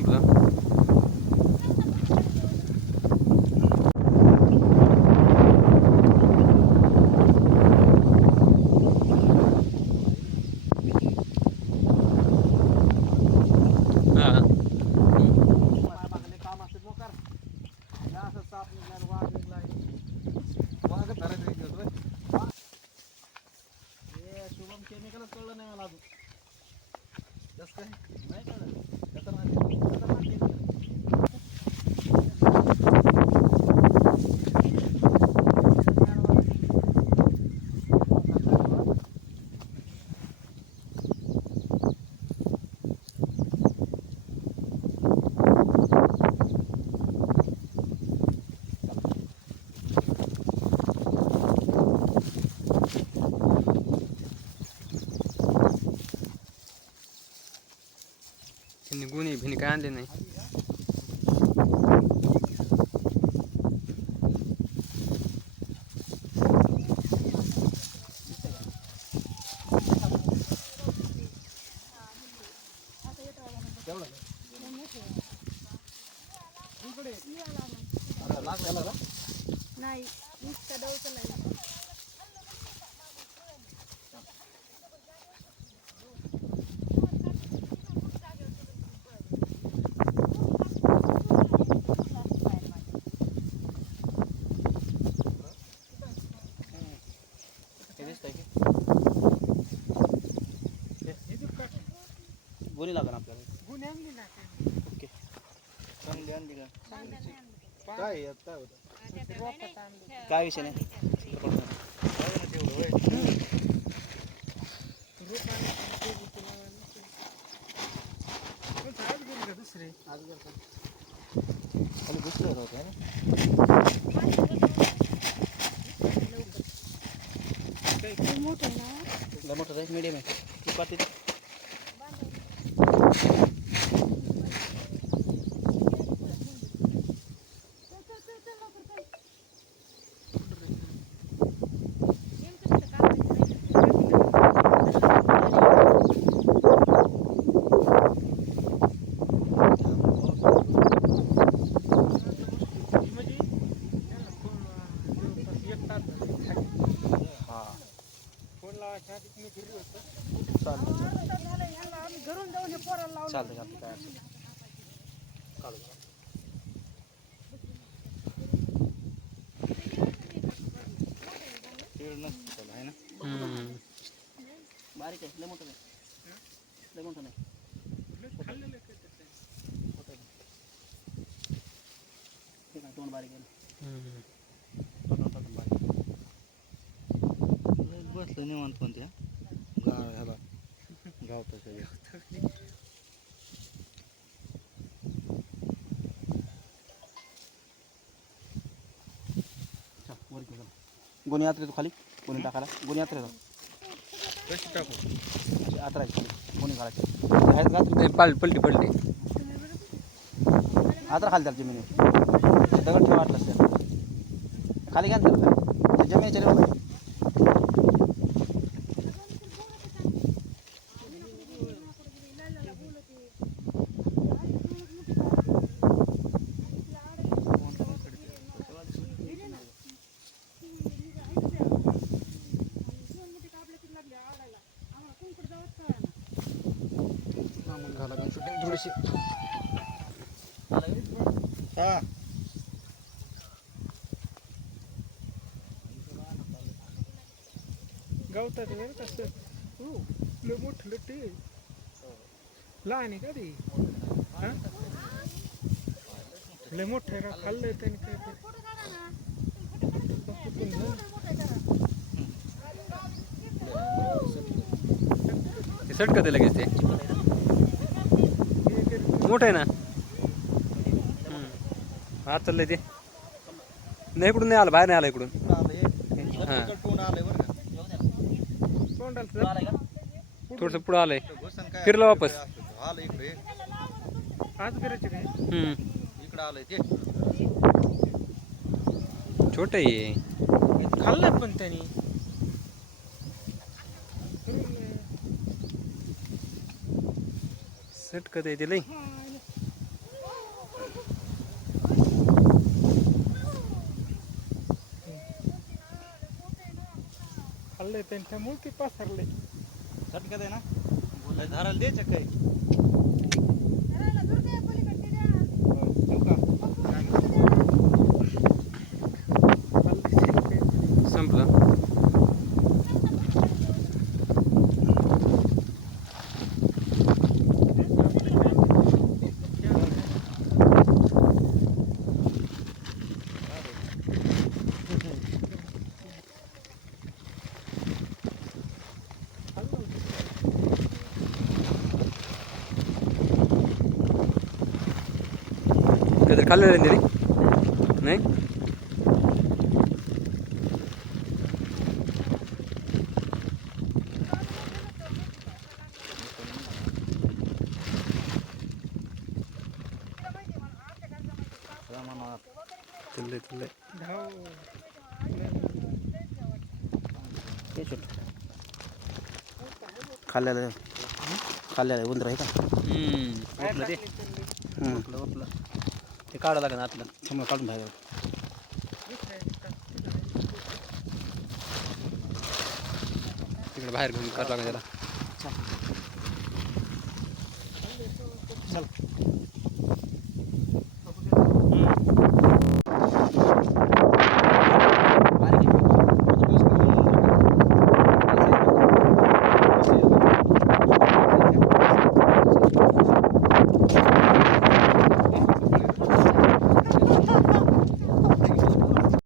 संपलं. काम असते असं निघलाय हे शुभम केमिकलच कळलं नाही मला अजून. कसं काय नाही कळलं. गुन्हे भिनी काय आणले नाही तेवढं इकडे अरे, लागलेला का? नाही नुसतं डवचं नाही गोळी लागणार आपल्याला. गुन्हे आणली ना ओके. चांगली आणली का? काय यात? काय होतं? काय विषय नाही. दुसरे आज जर का खाली दुसरं होतं है ना मोठं आहे ना? लय मोठं आहे. मीडियम आहे. ती पाती बारीक आहे लय मोठं नाही लय मोठं नाही ठीक आहे. तोंड बारीक आहे पकडून बारीक बसलं निवांत पण त्या. गाव ह्याला. गावतं गुन्हे यात्रे तो खाली गुन्हे टाकायला. गुन्हे खाली आहेत का पाल पलटी पलटी. आत्रा खाली त्याला जमिनी दगड ठेवा वाटलं खाली घ्या ना त्याला जमिनीच्या थोडीशी हा. गवतात वेळ कसं हो लय मोठं लट्टे लहान आहे का ते? हा? लय मोठं आहे राव खाल्लंय त्याने काय ते. सटकत आहे लगेच ते. मोठं आहे ना. आज चाललंय ते. नाही इकडून नाही आलं बाहेर नाही आलं इकडून. हां. थोडंसं पुढं आलंय. फिरलं वापस. आलं इकडे आज करायचे काय? हम्म. इकडं आलंय ते. छोटं आहे. खाल्लं पण त्यांनी. सटकत आहे ते लई. खाल्ले त्यांच्यामुळे ते पसरले. झटकत आहे ना? बोलाय धरायला द्यायचं काय धरायला दूर द्या, पलीकडे द्या. ठेवू का? संपलं. त्याने नाही? चाललंय चाललंय ते छोट खाल्ल्याला खाल्ल्याला उंदर आहे का? हम्म, ते काढावं लागेल आतलं. त्यामुळे काढून बाहेर. तिकडे बाहेर घेऊन करावं लागेल त्याला. चल.